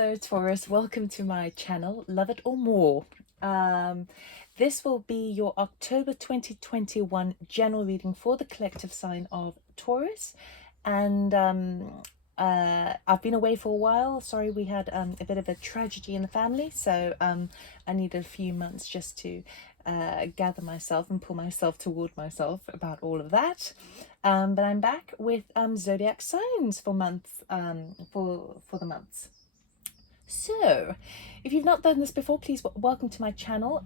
Hello Taurus, welcome to my channel, Love It or More. This will be your October 2021 general reading for the collective sign of Taurus. And I've been away for a while. Sorry, we had a bit of a tragedy in the family, so I needed a few months just to gather myself and pull myself toward myself about all of that. But I'm back with zodiac signs for the months. So, if you've not done this before, please welcome to my channel.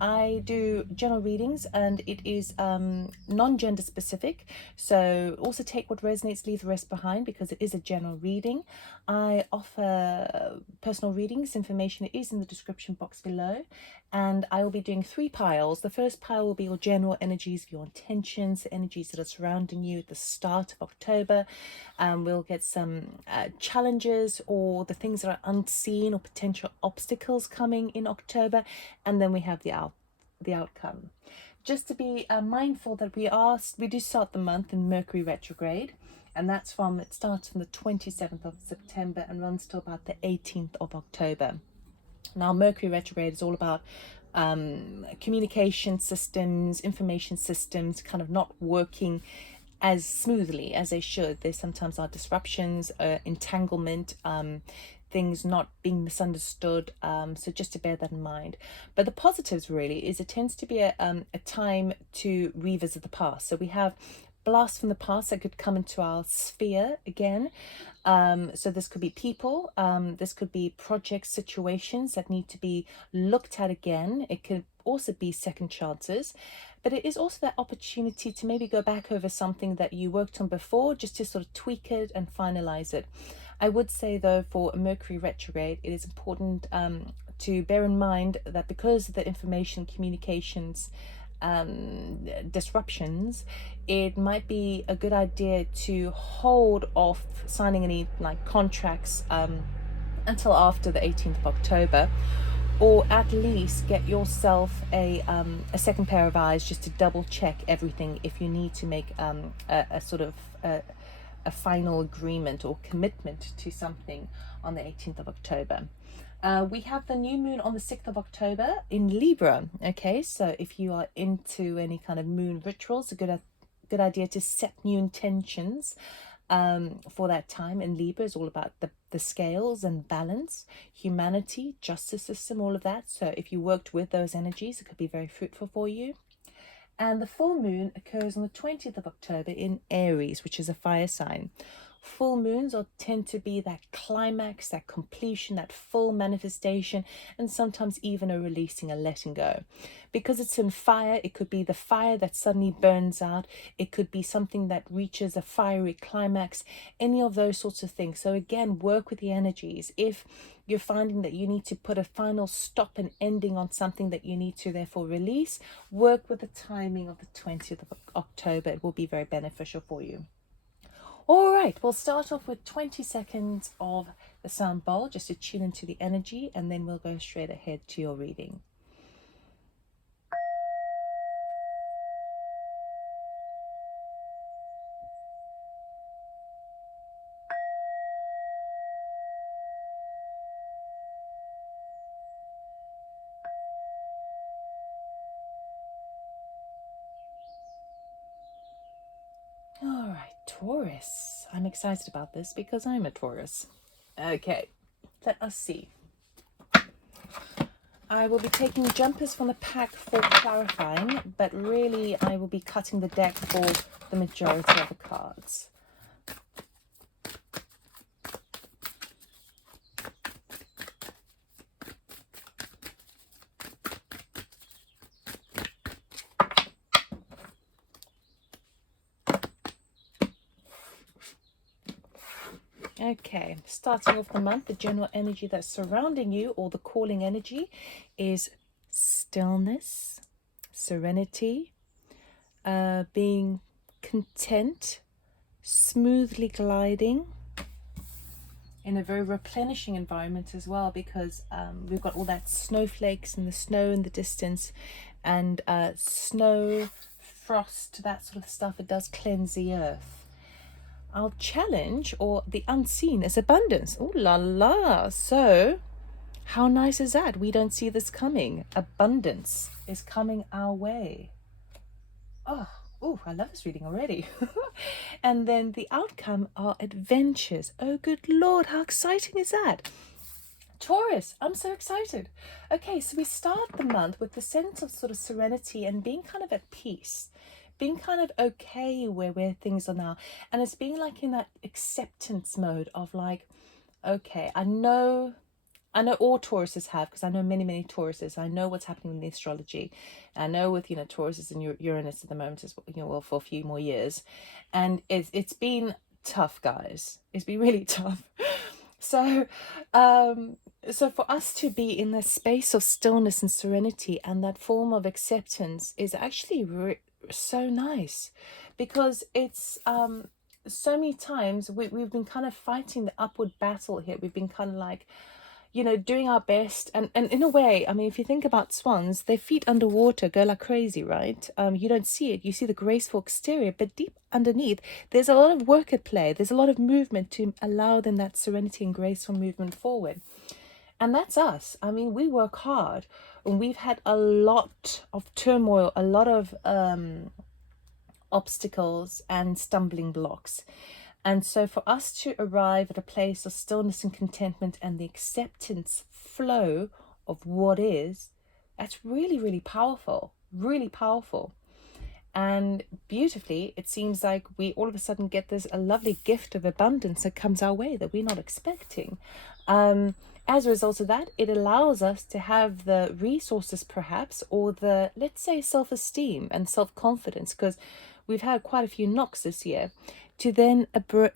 I do general readings and it is non-gender specific. So also take what resonates, leave the rest behind, because it is a general reading. I offer personal readings. Information is in the description box below. And I will be doing 3 piles. The first pile will be your general energies, your intentions, the energies that are surrounding you at the start of October. We'll get some challenges or the things that are unseen or potential obstacles coming in October. And then we have the outcome. Just to be mindful that we do start the month in Mercury Retrograde. And it starts from the 27th of September and runs till about the 18th of October. Now, Mercury Retrograde is all about communication systems, information systems kind of not working as smoothly as they should. There sometimes are disruptions, entanglement, things not being misunderstood. So just to bear that in mind. But the positives really is it tends to be a time to revisit the past. So we have blasts from the past that could come into our sphere again. So this could be people, this could be project situations that need to be looked at again. It could also be second chances, but it is also that opportunity to maybe go back over something that you worked on before, just to sort of tweak it and finalize it. I would say though, for Mercury Retrograde, it is important to bear in mind that because of the information communications disruptions, it might be a good idea to hold off signing any contracts until after the 18th of October, or at least get yourself a second pair of eyes just to double check everything if you need to make a sort of a final agreement or commitment to something on the 18th of October. We have the new moon on the 6th of October in Libra. Okay, so if you are into any kind of moon rituals, a good idea to set new intentions for that time. In Libra is all about the scales and balance, humanity, justice system, all of that. So if you worked with those energies, it could be very fruitful for you. And the full moon occurs on the 20th of October in Aries, which is a fire sign. Full moons tend to be that climax, that completion, that full manifestation, and sometimes even a releasing, a letting go. Because it's in fire, it could be the fire that suddenly burns out. It could be something that reaches a fiery climax, any of those sorts of things. So again, work with the energies. If you're finding that you need to put a final stop and ending on something that you need to therefore release, work with the timing of the 20th of October. It will be very beneficial for you. All right, we'll start off with 20 seconds of the sound bowl just to tune into the energy, and then we'll go straight ahead to your reading. All right, Taurus. I'm excited about this because I'm a Taurus. Okay, let us see. I will be taking jumpers from the pack for clarifying, but really I will be cutting the deck for the majority of the cards. Okay, starting off the month, the general energy that's surrounding you, or the calling energy, is stillness, serenity, being content, smoothly gliding in a very replenishing environment as well, because we've got all that snowflakes and the snow in the distance, and snow, frost, that sort of stuff. It does cleanse the earth. our challenge, or the unseen, is abundance. Ooh la la. So how nice is that? We don't see this coming. Abundance is coming our way. Oh, ooh, I love this reading already. And then the outcome are adventures. Oh, good Lord, how exciting is that? Taurus, I'm so excited. Okay, so we start the month with the sense of sort of serenity and being kind of at peace, being kind of okay where things are now. And it's being like in that acceptance mode of like, okay, I know all Tauruses have, because I know many Tauruses. I know what's happening in the astrology. I know with, Tauruses and Uranus at the moment, as well, for a few more years. And it's been tough, guys. It's been really tough. So for us to be in that space of stillness and serenity and that form of acceptance is actually so nice, because it's so many times we've been kind of fighting the upward battle here. We've been kind of like, doing our best, and in a way, I mean, if you think about swans, their feet underwater go like crazy, right? You don't see it. You see the graceful exterior, but deep underneath, there's a lot of work at play. There's a lot of movement to allow them that serenity and graceful movement forward. And that's us. I mean, we work hard, and we've had a lot of turmoil, a lot of obstacles and stumbling blocks. And so for us to arrive at a place of stillness and contentment and the acceptance flow of what is, that's really powerful, really powerful. And beautifully, it seems like we all of a sudden get this a lovely gift of abundance that comes our way that we're not expecting. As a result of that, it allows us to have the resources, perhaps, or the, let's say, self-esteem and self-confidence, because we've had quite a few knocks this year, to then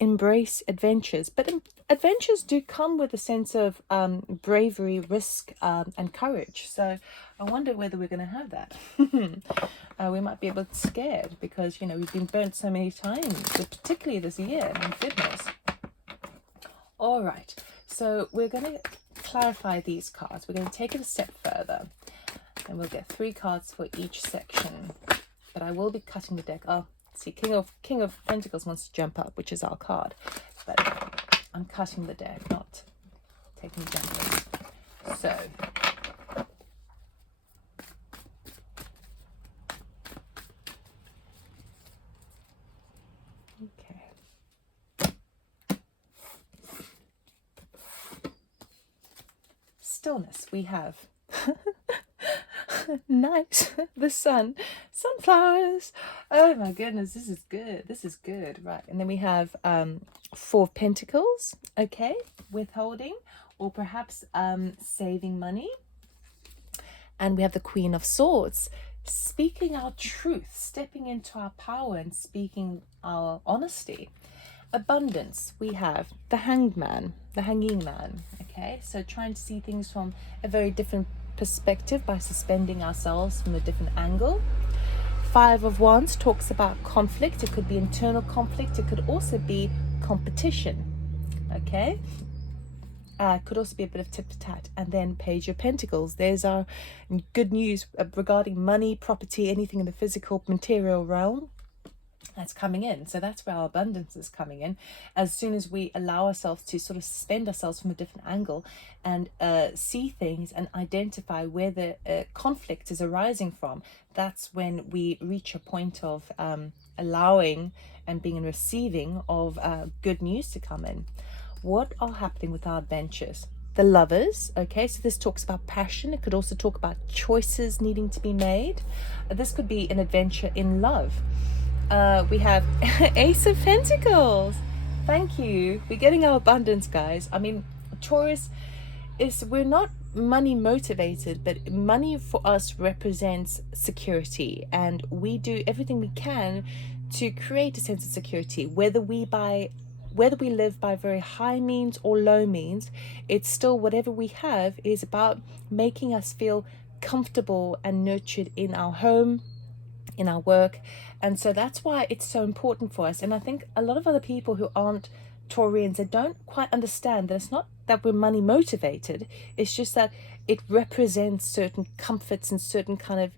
embrace adventures. But adventures do come with a sense of bravery, risk, and courage. So I wonder whether we're going to have that. We might be a bit scared because, we've been burnt so many times, but particularly this year. My goodness. All right. So we're going to clarify these cards. We're going to take it a step further, and we'll get 3 cards for each section. But I will be cutting the deck. Oh, see, King of Pentacles wants to jump up, which is our card. But I'm cutting the deck, not taking jumpers. So okay. Stillness, we have nice. The sun, sunflowers. Oh my goodness, this is good. Right, and then we have 4 of Pentacles. Okay, withholding, or perhaps saving money. And we have the Queen of Swords, speaking our truth, stepping into our power and speaking our honesty. Abundance, we have the Hanged Man, the Hanging Man. Okay, so trying to see things from a very different perspective by suspending ourselves from a different angle. 5 of Wands talks about conflict. It could be internal conflict. It could also be competition. Okay, could also be a bit of tit for tat. And then Page of Pentacles, there's our good news regarding money, property, anything in the physical material realm that's coming in. So that's where our abundance is coming in. As soon as we allow ourselves to sort of suspend ourselves from a different angle and see things and identify where the conflict is arising from, that's when we reach a point of allowing and being in receiving of good news to come in. What are happening with our adventures? The Lovers, okay, so this talks about passion. It could also talk about choices needing to be made. This could be an adventure in love. We have Ace of Pentacles. Thank you. We're getting our abundance, guys. I mean, Taurus we're not money motivated, but money for us represents security, and we do everything we can to create a sense of security, whether we live by very high means or low means. It's still, whatever we have is about making us feel comfortable and nurtured in our home, in our work. And so that's why it's so important for us. And I think a lot of other people who aren't Taurians, they don't quite understand that it's not that we're money motivated. It's just that it represents certain comforts and certain kind of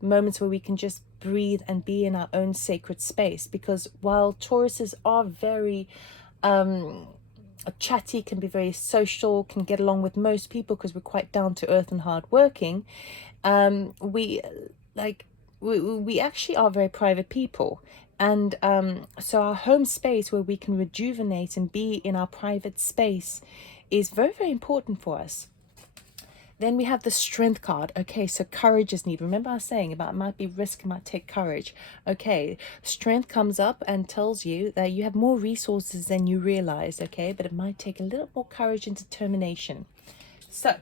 moments where we can just breathe and be in our own sacred space. Because while Tauruses are very chatty, can be very social, can get along with most people because we're quite down to earth and hardworking, we actually are very private people. And so our home space where we can rejuvenate and be in our private space is very, very important for us. Then we have the Strength card. Okay, so courage is needed. Remember I was saying about it might be risk, it might take courage. Okay, Strength comes up and tells you that you have more resources than you realize, okay? But it might take a little more courage and determination. So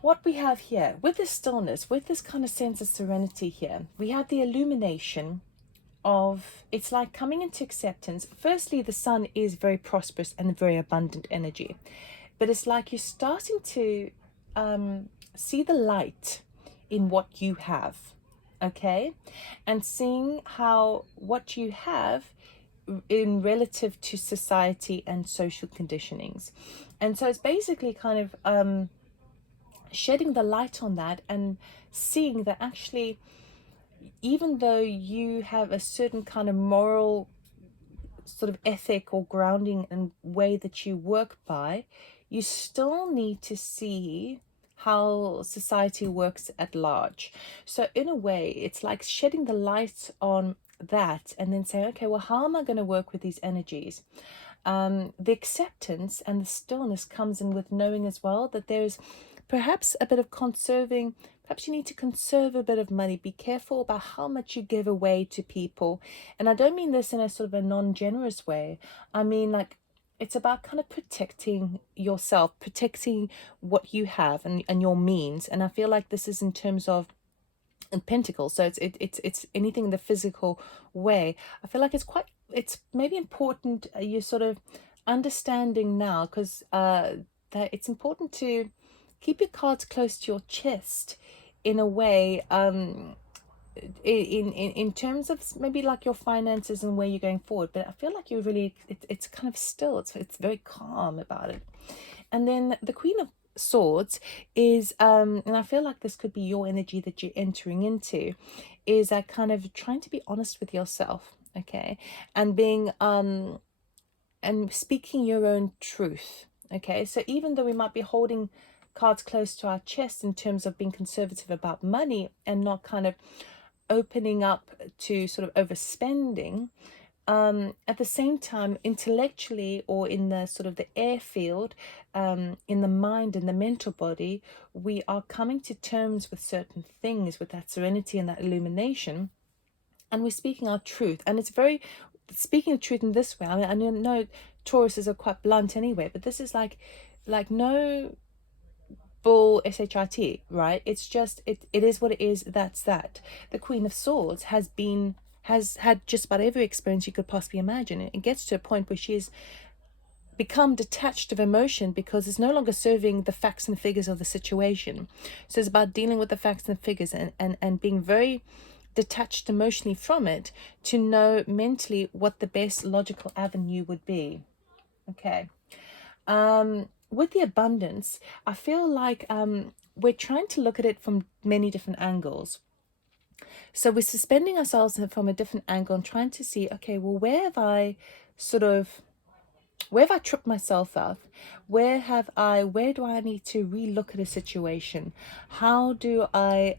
what we have here, with this stillness, with this kind of sense of serenity here, we have the illumination of, it's like coming into acceptance. Firstly, the sun is very prosperous and very abundant energy. But it's like you're starting to see the light in what you have, okay? And seeing how what you have in relative to society and social conditionings. And so it's basically kind of shedding the light on that and seeing that actually, even though you have a certain kind of moral sort of ethic or grounding and way that you work by, you still need to see how society works at large. So in a way, it's like shedding the light on that and then saying, okay, well, how am I going to work with these energies? The acceptance and the stillness comes in with knowing as well that there's perhaps a bit of conserving. Perhaps you need to conserve a bit of money. Be careful about how much you give away to people. And I don't mean this in a sort of a non-generous way. I mean, like, it's about kind of protecting yourself, protecting what you have and your means. And I feel like this is in terms of Pentacles. So it's anything in the physical way. I feel like it's maybe important you're sort of understanding now, because that it's important to keep your cards close to your chest in a way, in terms of maybe like your finances and where you're going forward. But I feel like you're really, it's kind of still, it's very calm about it. And then the Queen of Swords is and I feel like this could be your energy that you're entering into, is that kind of trying to be honest with yourself, okay, and being and speaking your own truth, okay. So even though we might be holding cards close to our chest in terms of being conservative about money and not kind of opening up to sort of overspending, at the same time, intellectually, or in the sort of the airfield, in the mind and the mental body, we are coming to terms with certain things, with that serenity and that illumination, and we're speaking our truth. And it's very, speaking the truth in this way, I mean, I know Tauruses are quite blunt anyway, but this is like no bull shit, right? It's just, it is what it is. That's that. The Queen of Swords has had just about every experience you could possibly imagine. It gets to a point where she has become detached of emotion because it's no longer serving the facts and figures of the situation. So it's about dealing with the facts and figures and being very detached emotionally from it to know mentally what the best logical avenue would be. Okay. With the abundance, I feel like we're trying to look at it from many different angles. So we're suspending ourselves from a different angle and trying to see, okay, well, where have I tripped myself up? Where do I need to relook at a situation? How do I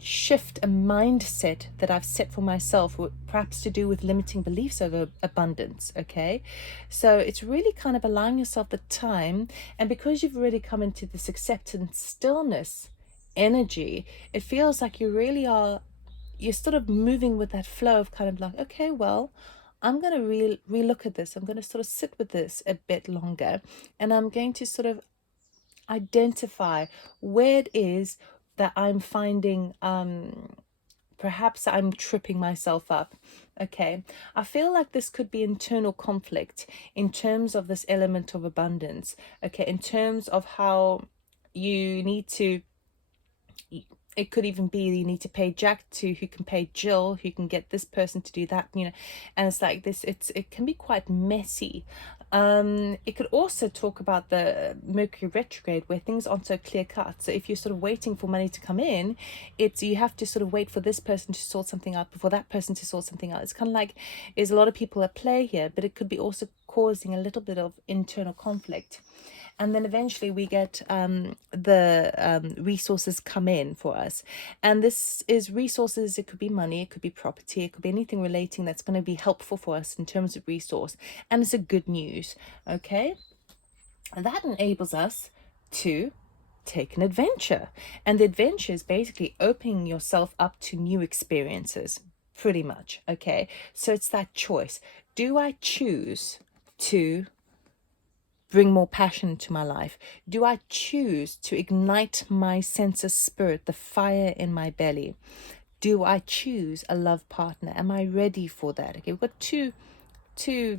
shift a mindset that I've set for myself, perhaps to do with limiting beliefs over abundance, okay? So it's really kind of allowing yourself the time, and because you've already come into this acceptance stillness energy, it feels like you really are, you're sort of moving with that flow of kind of like, okay, well, I'm going to relook at this. I'm going to sort of sit with this a bit longer, and I'm going to sort of identify where it is that I'm finding perhaps I'm tripping myself up. Okay, I feel like this could be internal conflict in terms of this element of abundance, okay, in terms of how you need to, It could even be you need to pay Jack to who can pay Jill, who can get this person to do that, you know, and it's like this, it can be quite messy. It could also talk about the Mercury retrograde where things aren't so clear cut. So if you're sort of waiting for money to come in, it's you have to sort of wait for this person to sort something out before that person to sort something out. It's kind of like there's a lot of people at play here, but it could be also causing a little bit of internal conflict. And then eventually we get the resources come in for us, and this is resources. It could be money, it could be property, it could be anything relating that's going to be helpful for us in terms of resource, and it's a good news. Okay, and that enables us to take an adventure, and the adventure is basically opening yourself up to new experiences, pretty much. Okay, so it's that choice. Do I choose to bring more passion to my life? Do I choose to ignite my sense of spirit, the fire in my belly? Do I choose a love partner? Am I ready for that? Okay, we've got two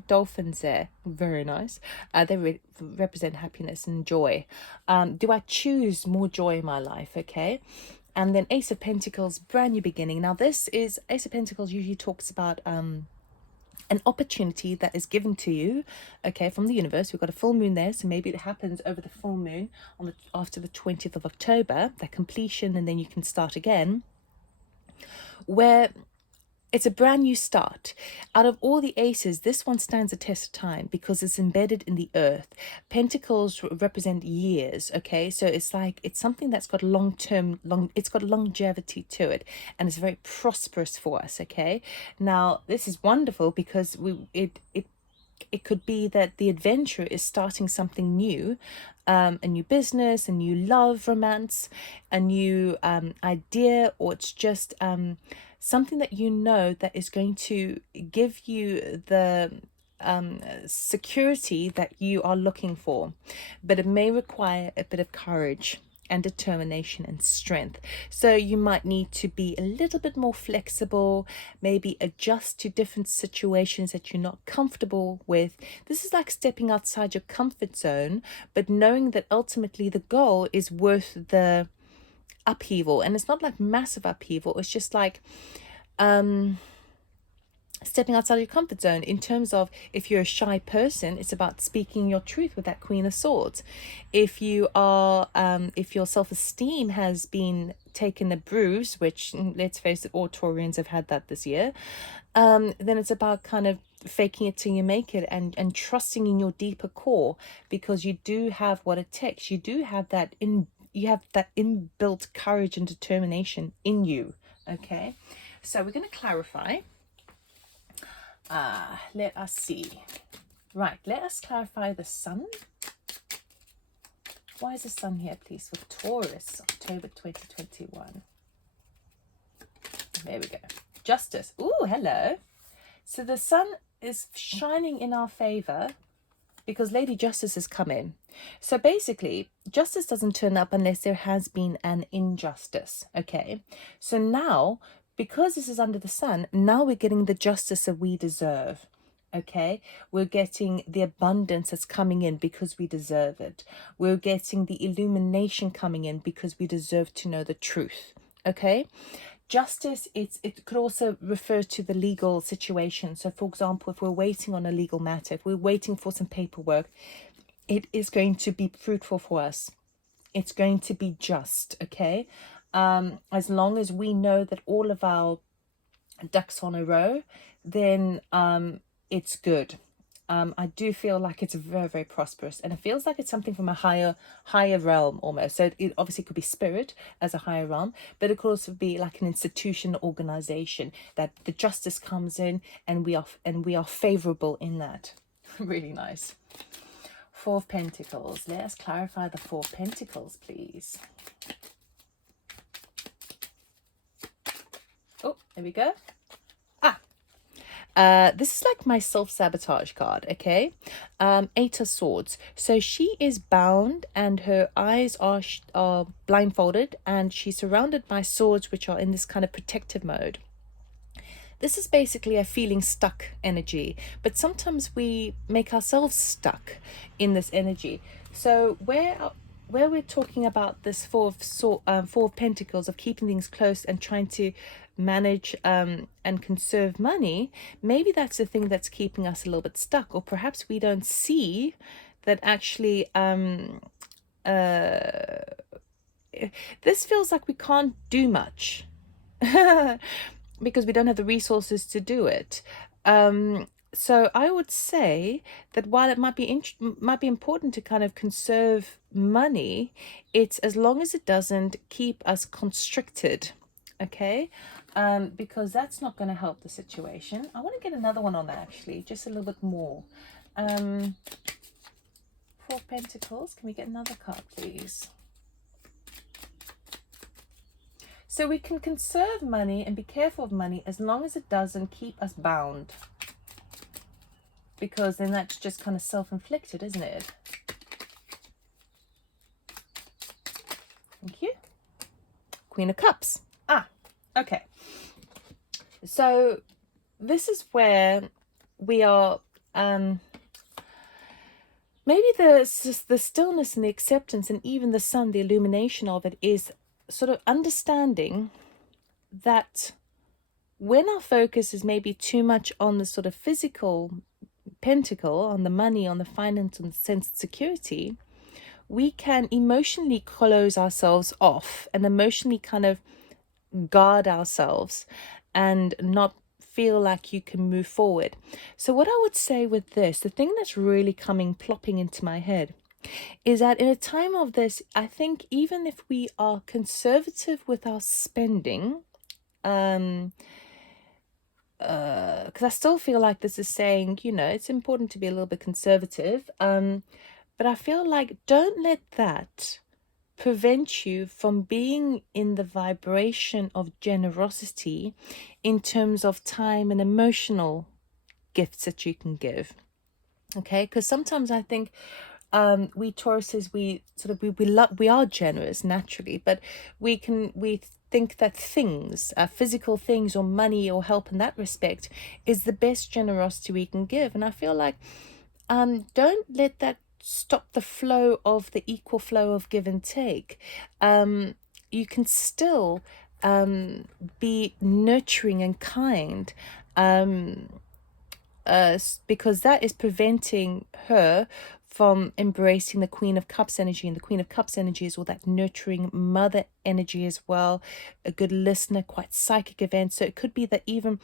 dolphins there. Very nice. They represent happiness and joy. Do I choose more joy in my life? Okay. And then Ace of Pentacles, brand new beginning. Now this is, Ace of Pentacles usually talks about an opportunity that is given to you, okay, from the universe. We've got a full moon there, so maybe it happens over the full moon on after the 20th of October, that completion, and then you can start again, where it's a brand new start. Out of all the aces, this one stands a test of time because it's embedded in the earth. Pentacles represent years, okay? So it's like, it's something that's got it's got longevity to it, and it's very prosperous for us, okay? Now, this is wonderful because it could be that the adventure is starting something new, a new business, a new love romance, a new idea, or it's just something that you know that is going to give you the security that you are looking for, but it may require a bit of courage and determination and strength. So you might need to be a little bit more flexible, maybe adjust to different situations that you're not comfortable with. This is like stepping outside your comfort zone, but knowing that ultimately the goal is worth the upheaval. And it's not like massive upheaval, it's just like stepping outside your comfort zone. In terms of, if you're a shy person, it's about speaking your truth with that Queen of Swords. If you are if your self-esteem has been taken a bruise, which, let's face it, all Taurians have had that this year, then it's about kind of faking it till you make it, and trusting in your deeper core, because you do have what it takes. You do have that inbuilt courage and determination in you. Okay, so we're going to clarify. Let us see. Right, let us clarify the sun. Why is the sun here, please, for Taurus, October 2021? There we go. Justice. Ooh, hello. So the sun is shining in our favor because Lady Justice has come in. So basically, justice doesn't turn up unless there has been an injustice. Okay, so now, because this is under the sun, now we're getting the justice that we deserve. Okay, we're getting the abundance that's coming in because we deserve it. We're getting the illumination coming in because we deserve to know the truth. Okay, justice, it could also refer to the legal situation. So for example, if we're waiting on a legal matter, if we're waiting for some paperwork, it is going to be fruitful for us. It's going to be just. Okay, as long as we know that all of our ducks on a row, then it's good. I do feel like it's very, very prosperous, and it feels like it's something from a higher realm almost. So it obviously could be spirit as a higher realm, but it could also be like an institution, organization, that the justice comes in, and we are favorable in that. Really nice. Four of Pentacles. Let us clarify the Four of Pentacles, please. Oh, there we go. This is like my self-sabotage card, okay? Eight of Swords. So she is bound and her eyes are blindfolded, and she's surrounded by swords which are in this kind of protective mode. This is basically a feeling stuck energy, but sometimes we make ourselves stuck in this energy. So where where we're talking about this Four of Pentacles, of keeping things close and trying to manage and conserve money, maybe that's the thing that's keeping us a little bit stuck, or perhaps we don't see that actually this feels like we can't do much because we don't have the resources to do it. So I would say that while it might be important to kind of conserve money, it's as long as it doesn't keep us constricted, okay? Because that's not going to help the situation. I want to get another one on that, actually, just a little bit more. Four of Pentacles. Can we get another card, please? So we can conserve money and be careful of money as long as it doesn't keep us bound. Because then that's just kind of self-inflicted, isn't it? Thank you. Queen of Cups. Okay. So this is where we are, maybe the stillness and the acceptance and even the sun, the illumination of it, is sort of understanding that when our focus is maybe too much on the sort of physical pentacle, on the money, on the finance, and the sense of security, we can emotionally close ourselves off and emotionally kind of guard ourselves and not feel like you can move forward. So what I would say with this, the thing that's really plopping into my head, is that in a time of this, I think even if we are conservative with our spending, because I still feel like this is saying, you know, it's important to be a little bit conservative, but I feel like don't let that prevent you from being in the vibration of generosity in terms of time and emotional gifts that you can give. Okay, because sometimes I think we Tauruses, we are generous naturally, but we think that things, physical things or money or help in that respect, is the best generosity we can give. And I feel like don't let that stop the flow of the equal flow of give and take. You can still be nurturing and kind, because that is preventing her from embracing the Queen of Cups energy. And the Queen of Cups energy is all that nurturing mother energy as well, a good listener, quite psychic event. So it could be that even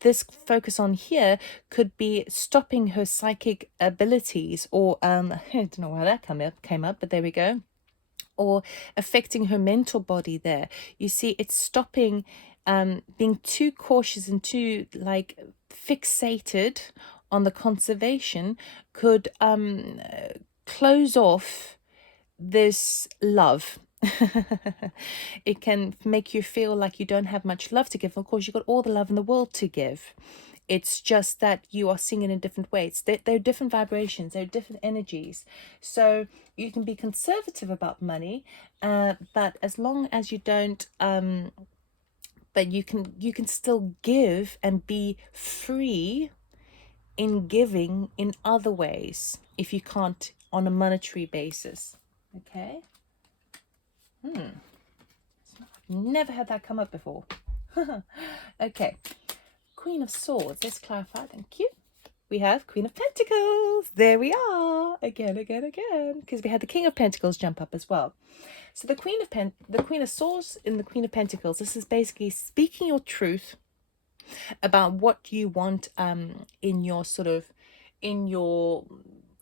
this focus on here could be stopping her psychic abilities, or I don't know why that came up, but there we go, or affecting her mental body there. You see, it's stopping being too cautious and too like fixated on the conservation could close off this love. It can make you feel like you don't have much love to give. Of course, you've got all the love in the world to give. It's just that you are singing in different ways. They're different vibrations. They're different energies. So you can be conservative about money, but as long as you don't, but you can still give and be free in giving in other ways if you can't on a monetary basis. Okay. Never had that come up before. Okay. Queen of Swords. Let's clarify. Thank you. We have Queen of Pentacles. There we are. Again. Because we had the King of Pentacles jump up as well. So the Queen of Swords in the Queen of Pentacles. This is basically speaking your truth about what you want in your sort of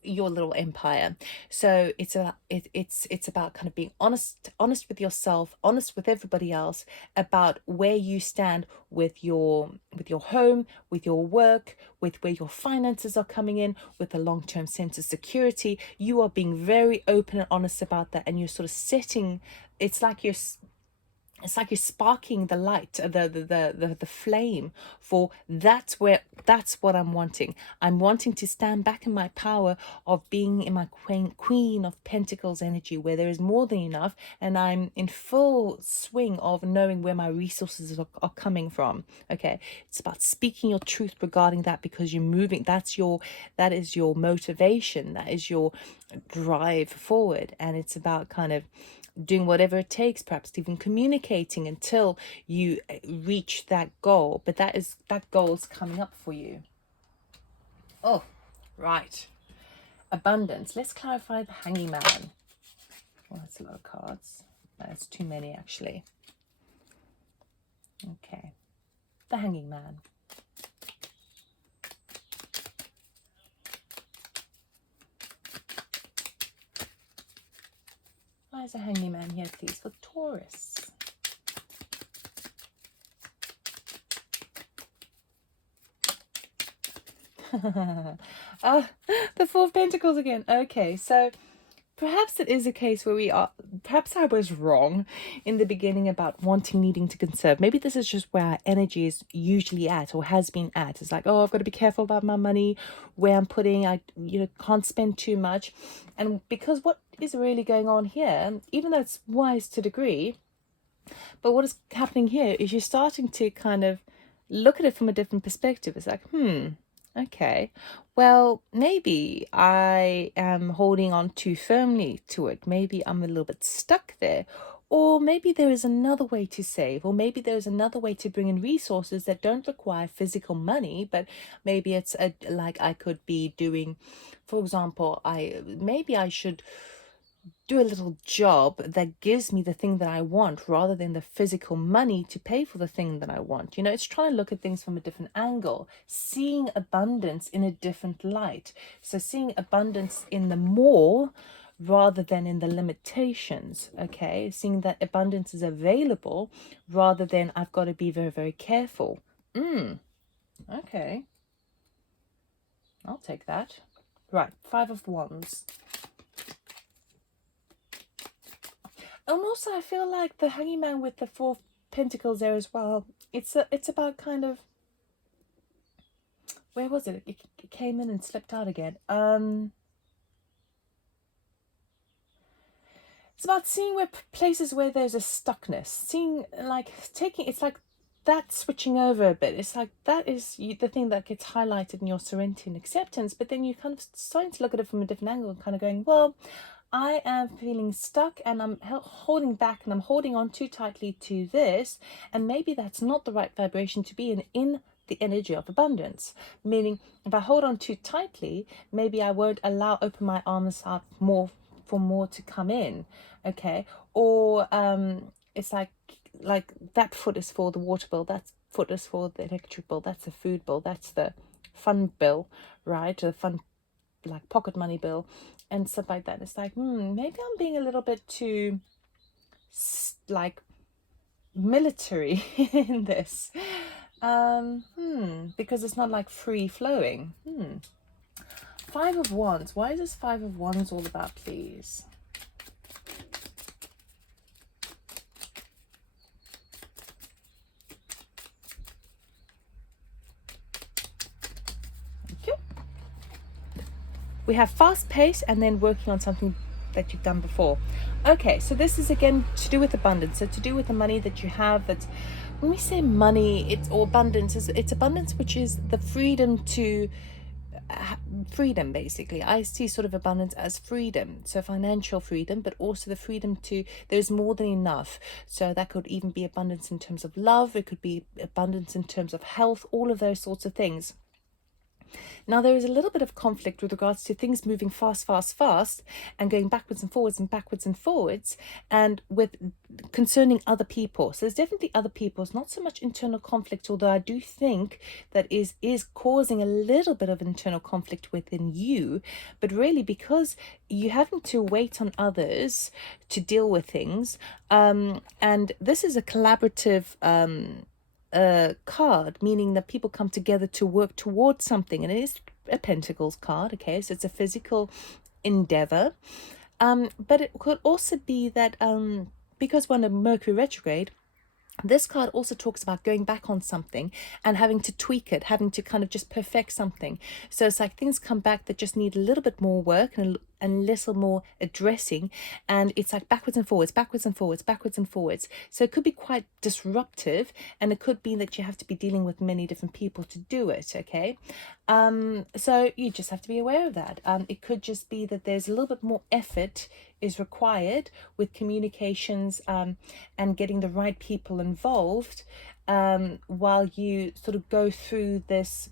your little empire. So it's about kind of being honest with yourself, honest with everybody else about where you stand with your home, with your work, with where your finances are coming in, with a long-term sense of security. You are being very open and honest about that, and you're sort of setting, it's like you're it's like you're sparking the light, the flame for that's what I'm wanting. I'm wanting to stand back in my power of being in my queen of pentacles energy, where there is more than enough, and I'm in full swing of knowing where my resources are coming from. Okay, it's about speaking your truth regarding that, because you're moving. That is your motivation, that is your drive forward, and it's about kind of doing whatever it takes, perhaps even communicating until you reach that goal. But that goal is coming up for you. Oh, right. Abundance. Let's clarify the Hanging Man. Well, that's a lot of cards. That's too many, actually. Okay. The Hanging Man. Why is a Hanging Man here, please, for Taurus? The Four of Pentacles again. Okay, so perhaps it is a case where perhaps I was wrong in the beginning about needing to conserve. Maybe this is just where our energy is usually at, or has been at. It's like, oh, I've got to be careful about my money, where I'm putting, I can't spend too much. And because what is really going on here, even though it's wise to a degree, but what is happening here is you're starting to kind of look at it from a different perspective. It's like, okay, well, maybe I am holding on too firmly to it. Maybe I'm a little bit stuck there. Or maybe there is another way to save, or maybe there is another way to bring in resources that don't require physical money, but maybe it's like I could be doing, for example, maybe I should do a little job that gives me the thing that I want, rather than the physical money to pay for the thing that I want. It's trying to look at things from a different angle, seeing abundance in a different light. So seeing abundance in the more rather than in the limitations. Okay, seeing that abundance is available rather than I've got to be very, very careful. Okay, I'll take that. Right, Five of Wands. And also, I feel like the Hanging Man with the Four Pentacles there as well. It's about kind of, where was it? It came in and slipped out again. It's about seeing places where there's a stuckness. Seeing, like, it's like that switching over a bit. It's like that is the thing that gets highlighted in your serenity and acceptance. But then you kind of starting to look at it from a different angle and kind of going, well, I am feeling stuck and I'm holding back and I'm holding on too tightly to this. And maybe that's not the right vibration to be in the energy of abundance. Meaning, if I hold on too tightly, maybe I won't open my arms out more for more to come in. Okay. Or it's like that foot is for the water bill, that foot is for the electric bill, that's the food bill, that's the fun bill, right? The fun, like, pocket money bill and stuff like that. It's like, maybe I'm being a little bit too like military in this, because it's not like free flowing. Five of Wands. Why is this Five of Wands all about, please? We have fast pace and then working on something that you've done before. Okay, so this is again to do with abundance. So to do with the money that you have. That's, when we say money, or abundance, it's abundance, which is the freedom to freedom. Basically, I see sort of abundance as freedom. So financial freedom, but also the freedom to, there's more than enough. So that could even be abundance in terms of love. It could be abundance in terms of health, all of those sorts of things. Now, there is a little bit of conflict with regards to things moving fast, and going backwards and forwards, and with concerning other people. So there's definitely other people. It's not so much internal conflict, although I do think that is causing a little bit of internal conflict within you, but really because you're having to wait on others to deal with things. And this is a collaborative card, meaning that people come together to work towards something, and it is a Pentacles card. Okay, so it's a physical endeavor, but it could also be that because we're on a Mercury retrograde, This card also talks about going back on something and having to tweak it, having to kind of just perfect something. So it's like things come back that just need a little bit more work and a little more addressing. And it's like backwards and forwards, backwards and forwards, backwards and forwards. So it could be quite disruptive, and it could be that you have to be dealing with many different people to do it, okay? So you just have to be aware of that. It could just be that there's a little bit more effort is required with communications and getting the right people involved while you sort of go through this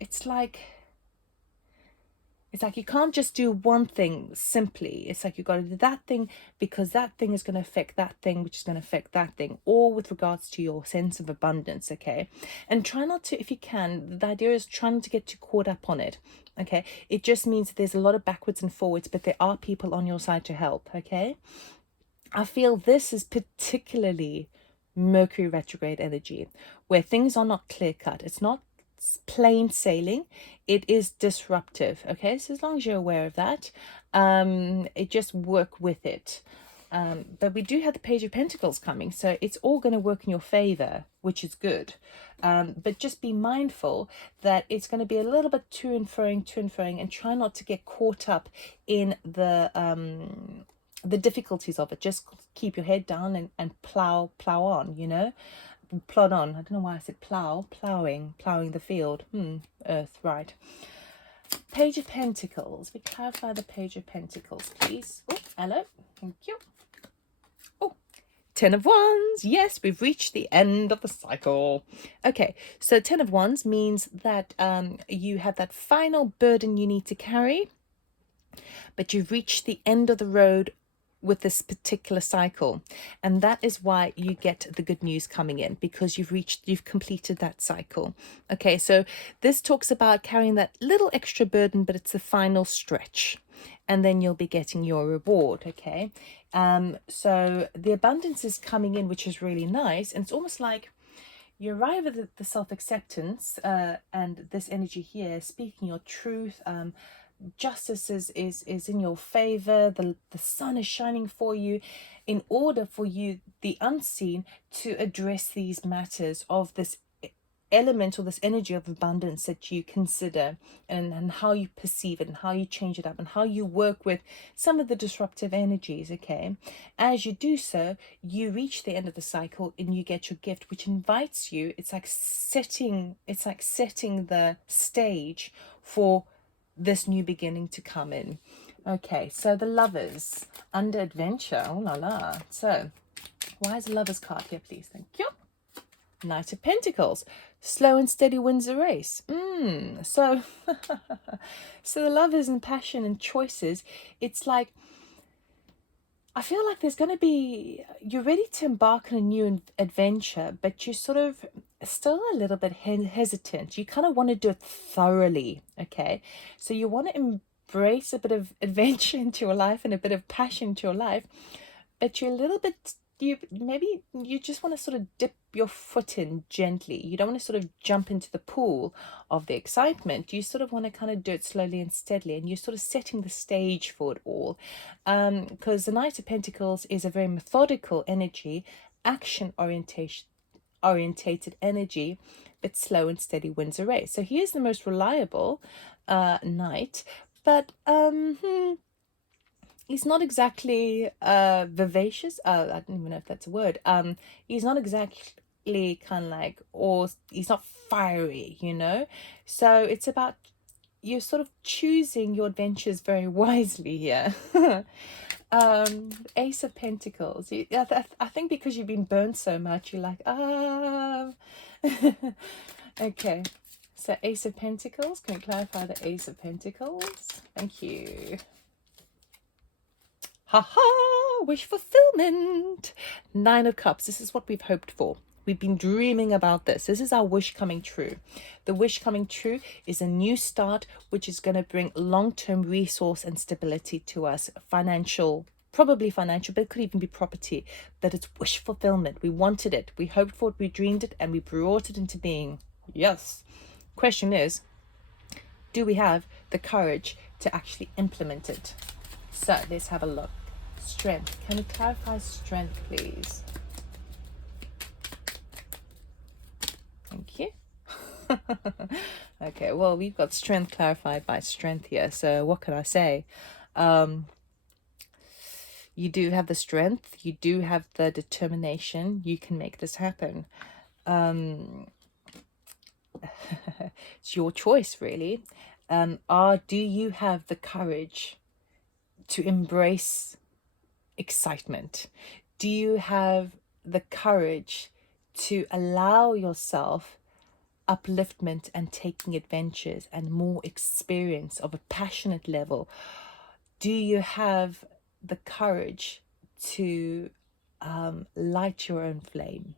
it's like you can't just do one thing simply. It's like you've got to do that thing because that thing is going to affect that thing, which is going to affect that thing, all with regards to your sense of abundance, okay? And try not to, if you can, the idea is try not to get too caught up on it, okay? It just means that there's a lot of backwards and forwards, but there are people on your side to help, okay? I feel this is particularly Mercury retrograde energy, where things are not clear-cut. It's not plain sailing, it is disruptive, okay? So as long as you're aware of that, it just work with it. But we do have the Page of Pentacles coming, so it's all going to work in your favor, which is good. But just be mindful that it's going to be a little bit to and froing, and try not to get caught up in the difficulties of it. Just keep your head down and plow on, you know? Plod on. I don't know why I said plowing the field. Earth, right. Page of Pentacles. We clarify the Page of Pentacles, please. Oh, hello. Thank you. Oh, 10 of Wands. Yes, we've reached the end of the cycle. Okay, so 10 of Wands means that you have that final burden you need to carry, but you've reached the end of the road with this particular cycle, and that is why you get the good news coming in, because you've completed that cycle. Okay, so this talks about carrying that little extra burden, but it's the final stretch, and then you'll be getting your reward. Okay, so the abundance is coming in, which is really nice, and it's almost like you arrive at the self-acceptance and this energy here, speaking your truth. Justice is in your favor. The sun is shining for you in order for you, the unseen, to address these matters of this element or this energy of abundance that you consider, and how you perceive it and how you change it up and how you work with some of the disruptive energies. Okay, as you do so, you reach the end of the cycle and you get your gift, which invites you. It's like setting the stage for this new beginning to come in. Okay, so the Lovers under adventure. Oh la la. So why is the Lovers card here, please? Thank you. Knight of Pentacles. Slow and steady wins the race. So so the Lovers and passion and choices, it's like I feel like there's going to be, you're ready to embark on a new adventure, but you're sort of still a little bit hesitant. You kind of want to do it thoroughly, okay? So you want to embrace a bit of adventure into your life and a bit of passion into your life, but you're a little bit, maybe you just want to sort of dip your foot in gently. You don't want to sort of jump into the pool of the excitement. You sort of want to kind of do it slowly and steadily, and you're sort of setting the stage for it all, because the Knight of Pentacles is a very methodical energy, action orientated energy, but slow and steady wins a race. So he is the most reliable knight, but he's not exactly vivacious. I don't even know if that's a word. He's not exactly kind of like, or he's not fiery, you know? So it's about you're sort of choosing your adventures very wisely here. Ace of Pentacles. I think because you've been burned so much, you're like, okay. So Ace of Pentacles. Can you clarify the Ace of Pentacles? Thank you. Ha-ha! Wish fulfillment. 9 of Cups. This is what we've hoped for. We've been dreaming about this. This is our wish coming true. The wish coming true is a new start, which is going to bring long-term resource and stability to us. Financial, probably financial, but it could even be property. But it's wish fulfillment. We wanted it. We hoped for it. We dreamed it. And we brought it into being. Yes. Question is, do we have the courage to actually implement it? So let's have a look. Strength. Can you clarify strength, please? Thank you. Okay, well, we've got strength clarified by strength here. So what can I say? You do have the strength. You do have the determination. You can make this happen. It's your choice, really. Do you have the courage to embrace excitement? Do you have the courage to allow yourself upliftment and taking adventures and more experience of a passionate level? Do you have the courage to light your own flame?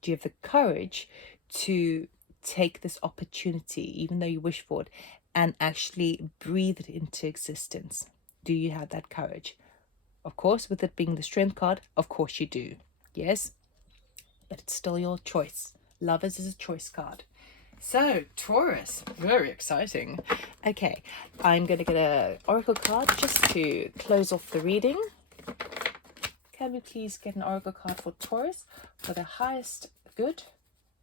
Do you have the courage to take this opportunity, even though you wish for it, and actually breathe it into existence? Do you have that courage? Of course, with it being the strength card, of course you do. Yes, but it's still your choice. Lovers is a choice card. So, Taurus, very exciting. Okay, I'm going to get an oracle card just to close off the reading. Can we please get an oracle card for Taurus for the highest good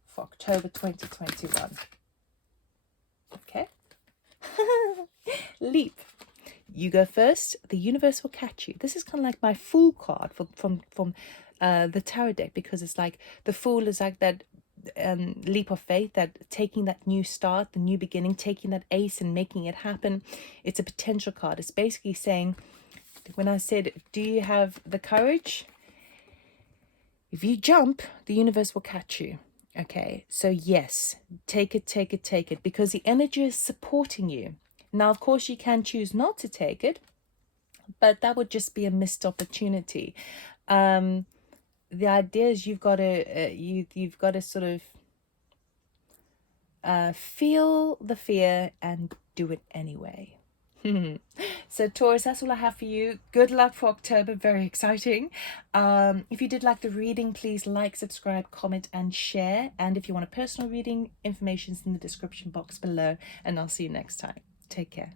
for October 2021? Okay. Leap. You go first. The universe will catch you. This is kind of like my Fool card from the tarot deck, because it's like the Fool is like that leap of faith, that taking that new start, the new beginning, taking that ace and making it happen. It's a potential card. It's basically saying, when I said, do you have the courage? If you jump, the universe will catch you. Okay, so yes, take it, because the energy is supporting you. Now, of course, you can choose not to take it, but that would just be a missed opportunity. The idea is you've got to sort of feel the fear and do it anyway. So Taurus, that's all I have for you. Good luck for October. Very exciting. If you did like the reading, please like, subscribe, comment and share. And if you want a personal reading, information's in the description box below, and I'll see you next time. Take care.